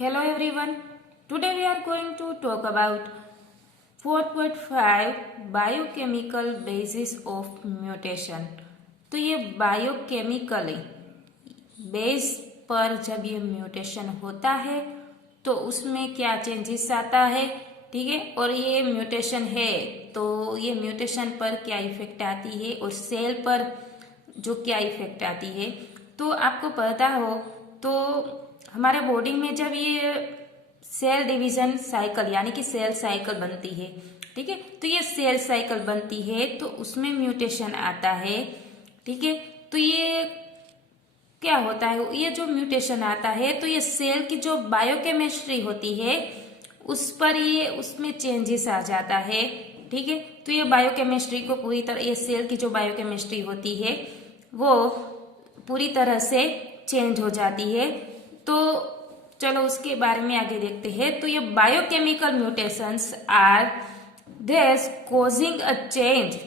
Hello everyone. Today we are going to talk about 4.5 biochemical basis of mutation. तो ये biochemically base पर जब ये म्यूटेशन होता है तो उसमें क्या चेंजेस आता है, ठीक है, और ये म्यूटेशन है तो ये म्यूटेशन पर क्या इफेक्ट आती है और सेल पर जो क्या इफेक्ट आती है। तो आपको पता हो तो हमारे बॉडी में जब ये सेल डिवीजन साइकिल यानी कि सेल साइकिल बनती है, ठीक है, तो ये सेल साइकिल बनती है तो उसमें म्यूटेशन आता है, ठीक है। तो ये क्या होता है, ये जो म्यूटेशन आता है तो ये सेल की जो बायोकेमिस्ट्री होती है उस पर ये उसमें चेंजेस आ जाता है, ठीक है। तो ये बायोकेमिस्ट्री को पूरी तरह, ये सेल की जो बायोकेमिस्ट्री होती है वो पूरी तरह से चेंज हो जाती है। तो चलो उसके बारे में आगे देखते हैं। तो ये बायोकेमिकल म्यूटेशंस आर देस कॉजिंग अ चेंज।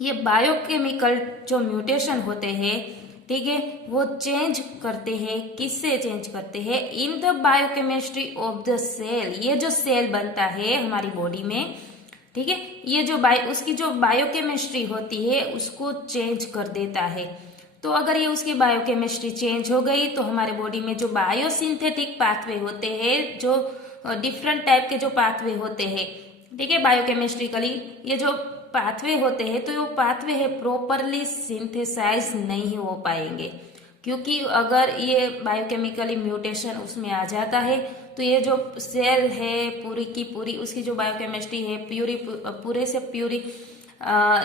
ये बायोकेमिकल जो म्यूटेशन होते हैं, ठीक है, वो चेंज करते हैं, किससे चेंज करते हैं, in the biochemistry of the cell. ये जो सेल बनता है हमारी बॉडी में, ठीक है, ये जो उसकी जो बायोकेमिस्ट्री होती है उसको चेंज कर देता है। तो अगर ये उसकी बायोकेमिस्ट्री चेंज हो गई तो हमारे बॉडी में जो बायोसिंथेटिक पाथवे होते हैं, जो डिफरेंट टाइप के जो पाथवे होते हैं, ठीक है, बायोकेमिस्ट्रिकली ये जो पाथवे होते हैं तो ये पाथवे है प्रॉपरली सिंथेसाइज नहीं हो पाएंगे, क्योंकि अगर ये बायोकेमिकली म्यूटेशन उसमें आ जाता है तो ये जो सेल है पूरी की पूरी, उसकी जो बायोकेमिस्ट्री है पूरे से पूरी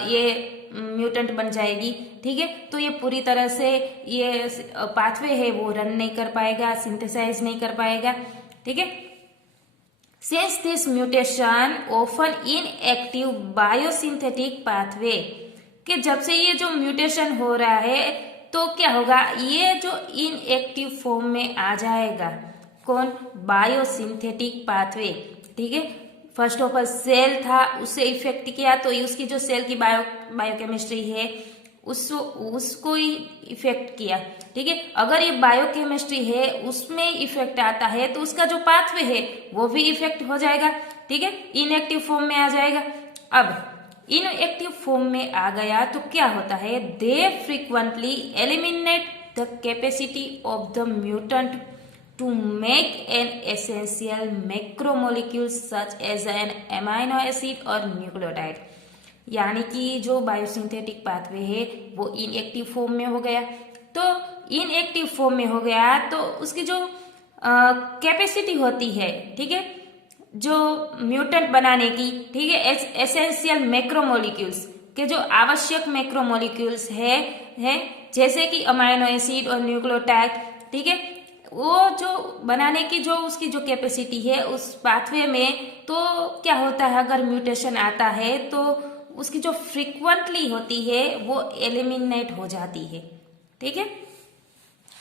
ये म्यूटेंट बन जाएगी, ठीक है। तो ये पूरी तरह से ये पाथवे है वो रन नहीं कर पाएगा, सिंथेसाइज नहीं कर पाएगा, ठीक है। Since this mutation often inactive biosynthetic pathway, कि जब से ये जो म्यूटेशन हो रहा है तो क्या होगा, ये जो इनएक्टिव फॉर्म में आ जाएगा, कौन, बायोसिंथेटिक पाथवे, ठीक है। फर्स्ट ऑफ ऑल सेल था, उससे इफेक्ट किया तो उसकी जो सेल की बायोकेमिस्ट्री है उसको ही इफेक्ट किया, ठीक है। अगर ये बायोकेमिस्ट्री है उसमें इफेक्ट आता है तो उसका जो पाथवे है वो भी इफेक्ट हो जाएगा, ठीक है, इनएक्टिव फॉर्म में आ जाएगा। अब इनएक्टिव फॉर्म में आ गया तो क्या होता है, they frequently eliminate the capacity of the mutant to make an essential macromolecule such as an amino acid और न्यूक्लियोटाइड। यानी कि जो बायोसिंथेटिक पाथवे है वो इनएक्टिव फॉर्म में हो गया। तो इनएक्टिव फॉर्म में हो गया तो उसकी जो कैपेसिटी होती है, ठीक है, जो म्यूटेंट बनाने की, ठीक है, एसेंशियल मैक्रोमोलिक्यूल्स के जो आवश्यक मैक्रोमोलिक्यूल्स है जैसे कि अमाइनो एसिड और न्यूक्लियोटाइड, ठीक है, वो जो बनाने की जो उसकी जो कैपेसिटी है उस पाथवे में, तो क्या होता है, अगर म्यूटेशन आता है तो उसकी जो फ्रीक्वेंटली होती है वो एलिमिनेट हो जाती है, ठीक है।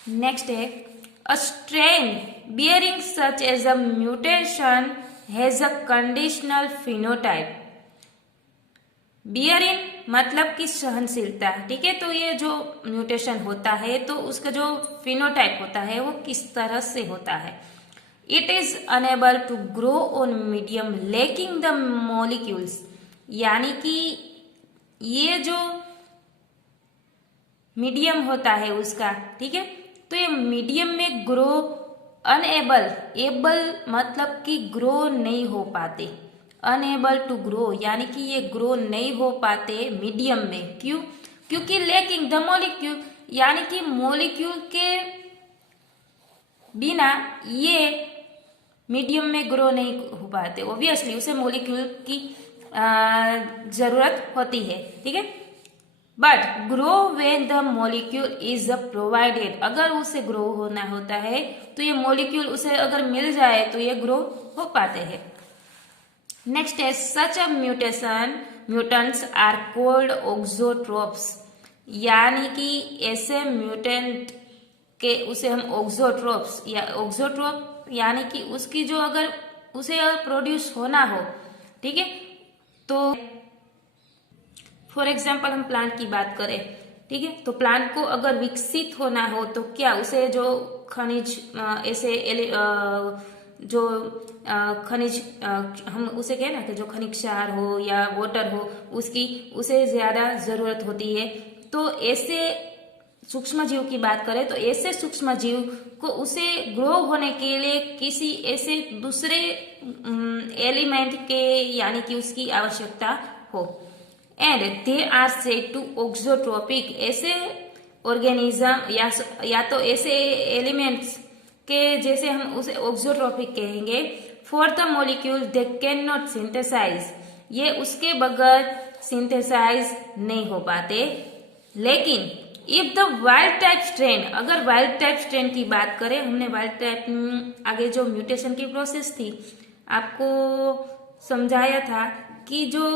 नेक्स्ट है a strain bearing such as a mutation has a conditional phenotype. Bearing मतलब कि सहनशीलता, ठीक है। तो ये जो म्यूटेशन होता है तो उसका जो फिनोटाइप होता है वो किस तरह से होता है, it is unable to grow on medium lacking the molecules. यानी कि ये जो मीडियम होता है उसका, ठीक है, तो ये मीडियम में ग्रो अनएबल, एबल मतलब कि ग्रो नहीं हो पाते, अनएबल टू ग्रो यानी कि ये ग्रो नहीं हो पाते मीडियम में, क्यों, क्योंकि लैकिंग द मॉलिक्यूल, यानी कि मॉलिक्यूल के बिना ये मीडियम में ग्रो नहीं हो पाते। ऑब्वियसली उसे मॉलिक्यूल की जरूरत होती है, ठीक है, but grow when the molecule is provided. अगर उसे ग्रो होना होता है तो ये मॉलिक्यूल उसे अगर मिल जाए तो ये ग्रो हो पाते हैं। नेक्स्ट है सच अ म्यूटेंट्स आर कॉल्ड ऑक्सोट्रोप्स। यानी कि ऐसे म्यूटेंट के उसे हम ऑक्सोट्रोप्स या ऑक्सोट्रोप यानी कि उसकी जो अगर उसे प्रोड्यूस होना हो, ठीक है, तो फॉर एग्जाम्पल हम प्लांट की बात करें, ठीक है, तो प्लांट को अगर विकसित होना हो तो क्या उसे जो खनिज ऐसे जो खनिज हम उसे कहें ना कि जो खनिज क्षार हो या वाटर हो उसकी उसे ज्यादा जरूरत होती है। तो ऐसे सूक्ष्म जीव की बात करें तो ऐसे सूक्ष्म जीव को उसे ग्रो होने के लिए किसी ऐसे दूसरे एलिमेंट के यानी कि उसकी आवश्यकता हो। And they are said to auxotrophic, ऐसे ऑर्गेनिज्म या तो ऐसे एलिमेंट्स के जैसे हम उसे ऑक्सोट्रोपिक कहेंगे। For the molecule they can not synthesise, ये उसके बगैर सिंथेसाइज नहीं हो पाते। लेकिन if the wild type strain, अगर वाइल्ड टाइप स्ट्रेन की बात करें, हमने वाइल्ड टाइप आगे जो म्यूटेशन की प्रोसेस थी आपको समझाया था कि जो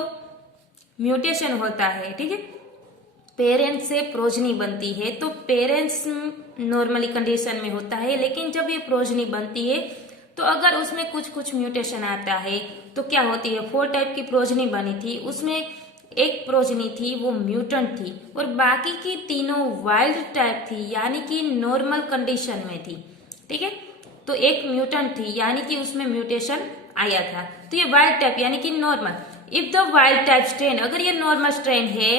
म्यूटेशन होता है, ठीक है, पेरेंट्स से प्रोजनी बनती है। तो पेरेंट्स नॉर्मली कंडीशन में होता है, लेकिन जब ये प्रोजनी बनती है तो अगर उसमें कुछ कुछ म्यूटेशन आता है तो क्या होती है, 4 टाइप की प्रोजनी बनी थी, उसमें एक प्रोजनी थी वो म्यूटेंट थी और बाकी की तीनों वाइल्ड टाइप थी यानी कि नॉर्मल कंडीशन में थी, ठीक है। तो एक म्यूटेंट थी यानी कि उसमें म्यूटेशन आया था, तो ये वाइल्ड टाइप यानी कि normal. If the wild type strain, अगर ये नॉर्मल स्ट्रेन है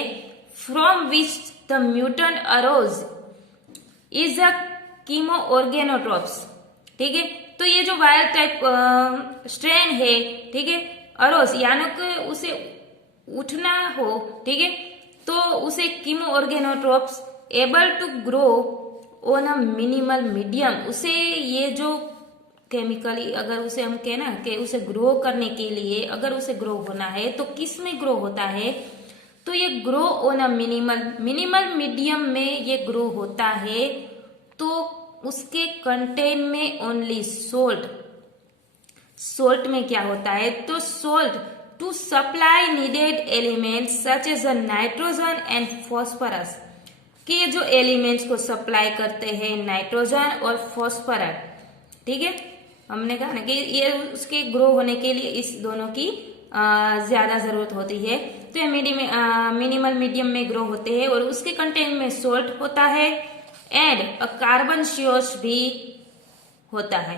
from which the mutant arose is a chemoorganotrophs, ठीक है। तो ये जो वाइल्ड टाइप स्ट्रेन है, ठीक है, अरोज यानी कि उसे उठना हो, ठीक है, तो उसे chemoorganotrophs able to grow on a minimal medium, उसे ये जो केमिकली अगर उसे हम कहें ना कि उसे ग्रो करने के लिए अगर उसे ग्रो होना है तो किस में ग्रो होता है, तो ये grow on a minimal medium में ये ग्रो होता है। तो उसके कंटेन में ओनली सोल्ट में क्या होता है, तो salt to supply needed elements such as nitrogen and phosphorus, कि ये जो एलिमेंट्स को सप्लाई करते हैं नाइट्रोजन और फॉस्फोरस, ठीक है, हमने कहा ना कि ये उसके ग्रो होने के लिए इस दोनों की ज्यादा जरूरत होती है। तो ये मिनिमल मीडियम में ग्रो होते हैं और उसके कंटेंट में सोल्ट होता है एंड कार्बन श्योर्स भी होता है,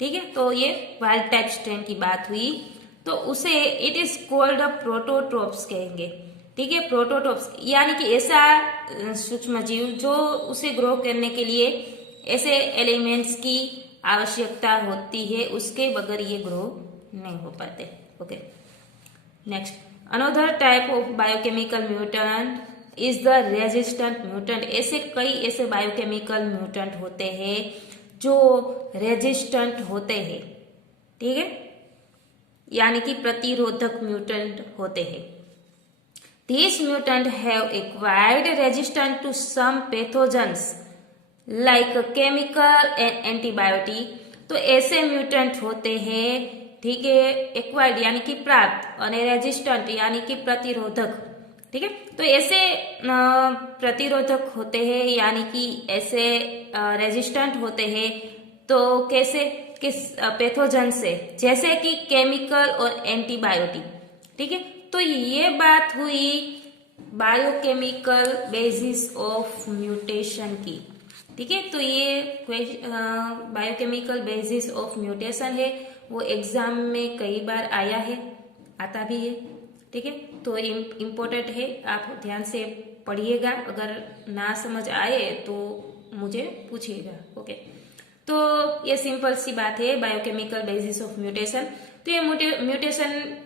ठीक है। तो ये वाइल्ड टाइप स्ट्रेन की बात हुई, तो उसे इट इज कॉल्ड प्रोटोट्रोप्स कहेंगे, ठीक है। प्रोटोट्रोप्स यानी कि ऐसा सूक्ष्म जीव जो उसे ग्रो करने के लिए ऐसे एलिमेंट्स की आवश्यकता होती है, उसके बगैर ये ग्रो नहीं हो पाते। Okay, next, another type of biochemical mutant is the resistant mutant. ऐसे कई ऐसे बायोकेमिकल म्यूटेंट होते हैं जो रेजिस्टेंट होते हैं, ठीक है, यानी कि प्रतिरोधक म्यूटेंट होते हैं। These mutants have acquired resistance to some pathogens like chemical and antibiotic। तो ऐसे म्यूटेंट होते हैं, ठीक है, एक्वायर्ड यानी कि प्राप्त और रेजिस्टेंट यानी कि प्रतिरोधक, ठीक है। तो ऐसे प्रतिरोधक होते हैं यानी कि ऐसे रेजिस्टेंट होते हैं, तो कैसे, किस पैथोजन से, जैसे कि केमिकल और एंटीबायोटिक, ठीक है। तो ये बात हुई बायोकेमिकल बेसिस ऑफ म्यूटेशन की, ठीक है। तो ये बायोकेमिकल बेसिस ऑफ म्यूटेशन है, वो एग्जाम में कई बार आया है, आता भी है, ठीक है। तो इम्पोर्टेंट है, आप ध्यान से पढ़िएगा, अगर ना समझ आए तो मुझे पूछिएगा। ओके, तो ये सिंपल सी बात है बायोकेमिकल बेसिस ऑफ म्यूटेशन। तो ये म्यूटेशन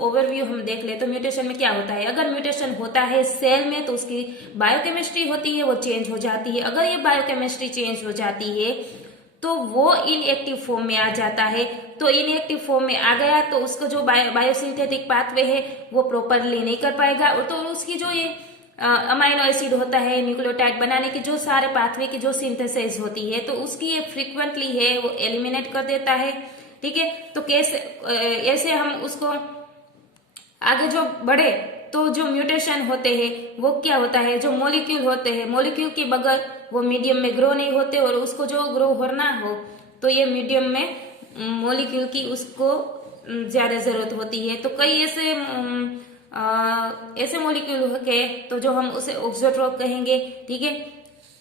ओवरव्यू हम देख ले तो म्यूटेशन में क्या होता है, अगर म्यूटेशन होता है सेल में तो उसकी बायोकेमिस्ट्री होती है वो चेंज हो जाती है। अगर ये बायोकेमिस्ट्री चेंज हो जाती है तो वो इनएक्टिव फॉर्म में आ जाता है। तो इनएक्टिव फॉर्म में आ गया तो उसका जो बायोसिंथेटिक पाथवे है वो प्रॉपरली नहीं कर पाएगा, और तो उसकी जो ये अमाइनो एसिड होता है न्यूक्लियोटाइड बनाने की जो सारे पाथवे की जो सिंथेसिस होती है तो उसकी ये फ्रीक्वेंटली है वो एलिमिनेट कर देता है, ठीक है। तो कैसे ऐसे हम उसको आगे जो बढ़े तो जो म्यूटेशन होते हैं वो क्या होता है, जो मॉलिक्यूल होते हैं मॉलिक्यूल के बगैर वो मीडियम में ग्रो नहीं होते, और उसको जो ग्रो होना हो तो ये मीडियम में मॉलिक्यूल की उसको ज्यादा जरूरत होती है। तो कई ऐसे मॉलिक्यूल के तो जो हम उसे ऑक्सोट्रोप कहेंगे, ठीक है।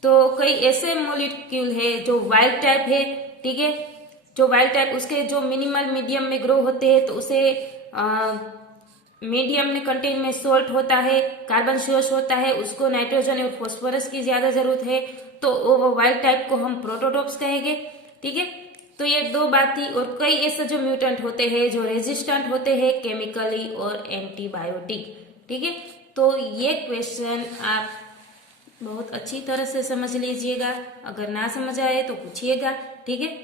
तो कई ऐसे मॉलिक्यूल है जो वाइल्ड टाइप है, ठीक है, जो वाइल्ड टाइप उसके जो मिनिमल मीडियम में ग्रो होते हैं तो उसे मीडियम में कंटेन में सोल्ट होता है, कार्बन सोर्स होता है, उसको नाइट्रोजन और फॉस्फोरस की ज्यादा जरूरत है, तो वो वाइल्ड टाइप को हम प्रोटोटॉप्स कहेंगे, ठीक है। तो ये दो बात थी। और कई ऐसे जो म्यूटेंट होते हैं जो रेजिस्टेंट होते हैं केमिकली और एंटीबायोटिक, ठीक है। तो ये क्वेश्चन आप बहुत अच्छी तरह से समझ लीजिएगा, अगर ना समझ आए तो पूछिएगा, ठीक है।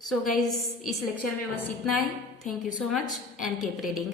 सो गाइज, इस लेक्चर में बस इतना ही। Thank you so much and keep reading.